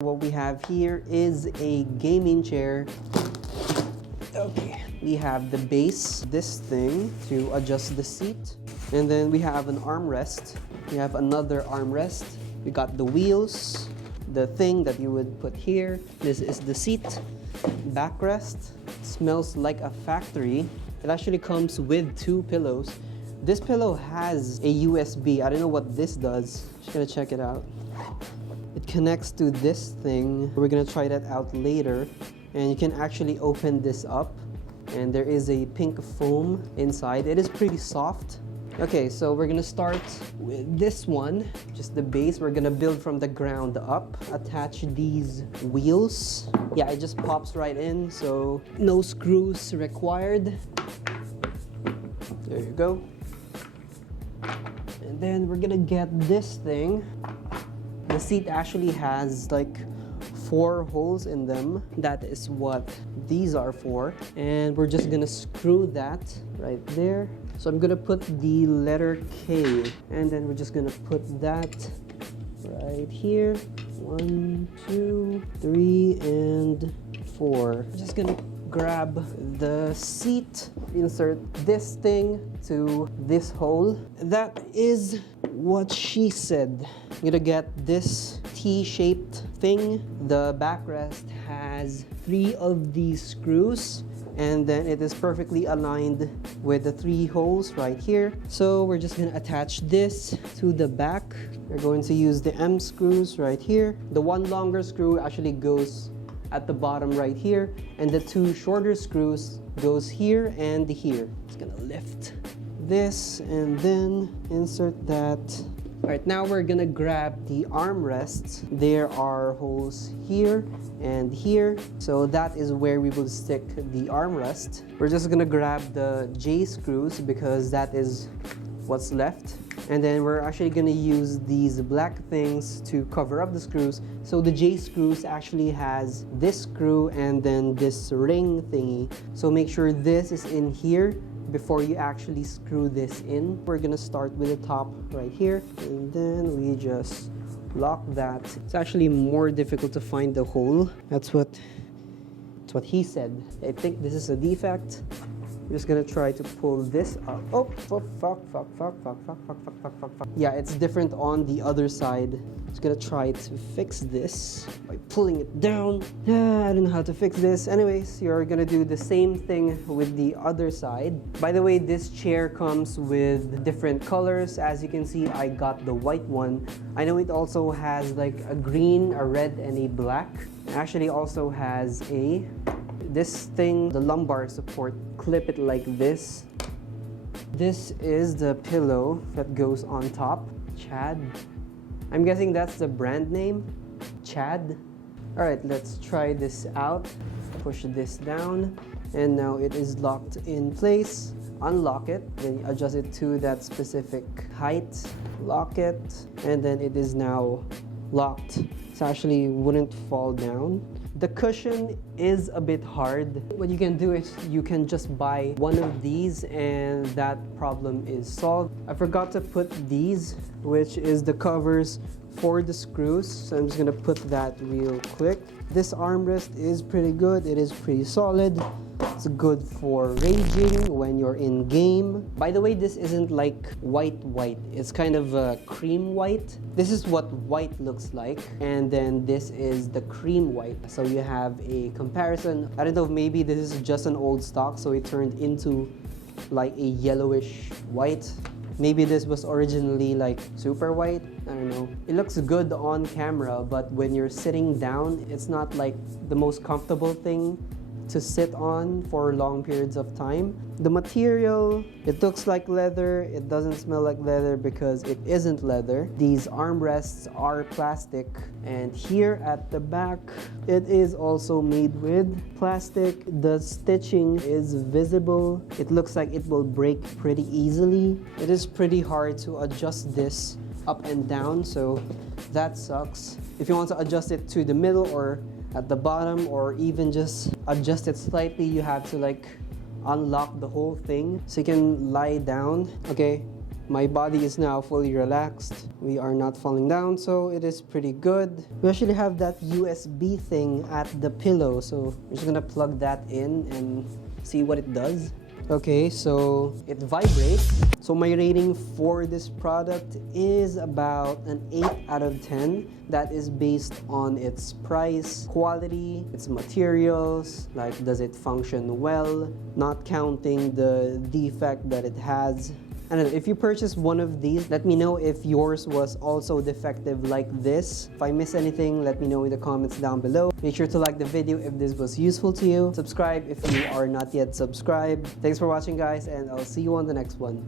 What we have here is a gaming chair. Okay, we have the base, this thing to adjust the seat, and then we have an armrest. We have another armrest. We got the wheels, the thing that you would put here. This is the seat, backrest. It smells like a factory. It actually comes with 2 pillows. This pillow has a USB. I don't know what this does. Just gonna check it out. It connects to this thing. We're gonna try that out later. And you can actually open this up. And there is a pink foam inside. It is pretty soft. Okay, so we're gonna start with this one, just the base. We're gonna build from the ground up. Attach these wheels. Yeah, it just pops right in, so no screws required. There you go. And then we're gonna get this thing. The seat actually has like 4 holes in them. That is what these are for. And we're just gonna screw that right there. So I'm gonna put the letter K, and then we're just gonna put that right here. 1, 2, 3, and 4. I'm just gonna grab the seat, insert this thing to this hole. That is what she said. I'm gonna get this T-shaped thing. The backrest has 3 of these screws, and then it is perfectly aligned with the 3 holes right here. So we're just gonna attach this to the back. We're going to use the M screws right here. The one longer screw actually goes at the bottom right here, and the 2 shorter screws goes here and here. Just gonna lift this and then insert that. All right, now we're gonna grab the armrests. There are holes here and here, so that is where we will stick the armrest. We're just gonna grab the J screws because that is what's left. And then we're actually gonna use these black things to cover up the screws. So the J screws actually has this screw and then this ring thingy. So make sure this is in here before you actually screw this in. We're gonna start with the top right here, and then we just lock that. It's actually more difficult to find the hole. That's what he said. I think this is a defect. I'm just gonna try to pull this up. Oh, fuck. Yeah, it's different on the other side. Just gonna try to fix this by pulling it down. I don't know how to fix this. Anyways, you're gonna do the same thing with the other side. By the way, this chair comes with different colors. As you can see, I got the white one. I know it also has like a green, a red, and a black. It actually also has this thing, the lumbar support. Clip it like this. This is the pillow that goes on top. Chad. I'm guessing that's the brand name. Chad. All right, let's try this out. Push this down, and now it is locked in place. Unlock it, then you adjust it to that specific height. Lock it, and then it is now locked. It actually wouldn't fall down. The cushion is a bit hard. What you can do is you can just buy one of these and that problem is solved. I forgot to put these, which is the covers for the screws. So I'm just gonna put that real quick. This armrest is pretty good. It is pretty solid. It's good for raging when you're in game. By the way, this isn't like white. It's kind of a cream white. This is what white looks like. And then this is the cream white. So you have a comparison. I don't know if maybe this is just an old stock, so it turned into like a yellowish white. Maybe this was originally like super white. I don't know. It looks good on camera, but when you're sitting down, it's not like the most comfortable thing to sit on for long periods of time. The material, it looks like leather. It doesn't smell like leather because it isn't leather. These armrests are plastic, and here at the back, it is also made with plastic. The stitching is visible. It looks like it will break pretty easily. It is pretty hard to adjust this up and down, so that sucks. If you want to adjust it to the middle or at the bottom, or even just adjust it slightly, you have to like unlock the whole thing so you can lie down. Okay, My body is now fully relaxed. We are not falling down, so it is pretty good. We actually have that USB thing at the pillow, so we're just gonna plug that in and see what it does. Okay, so it vibrates. So my rating for this product is about an 8 out of 10. That is based on its price, quality, its materials, like does it function well, not counting the defect that it has. I don't know, if you purchase one of these, let me know if yours was also defective like this. If I miss anything, let me know in the comments down below. Make sure to like the video if this was useful to you. Subscribe if you are not yet subscribed. Thanks for watching, guys, and I'll see you on the next one.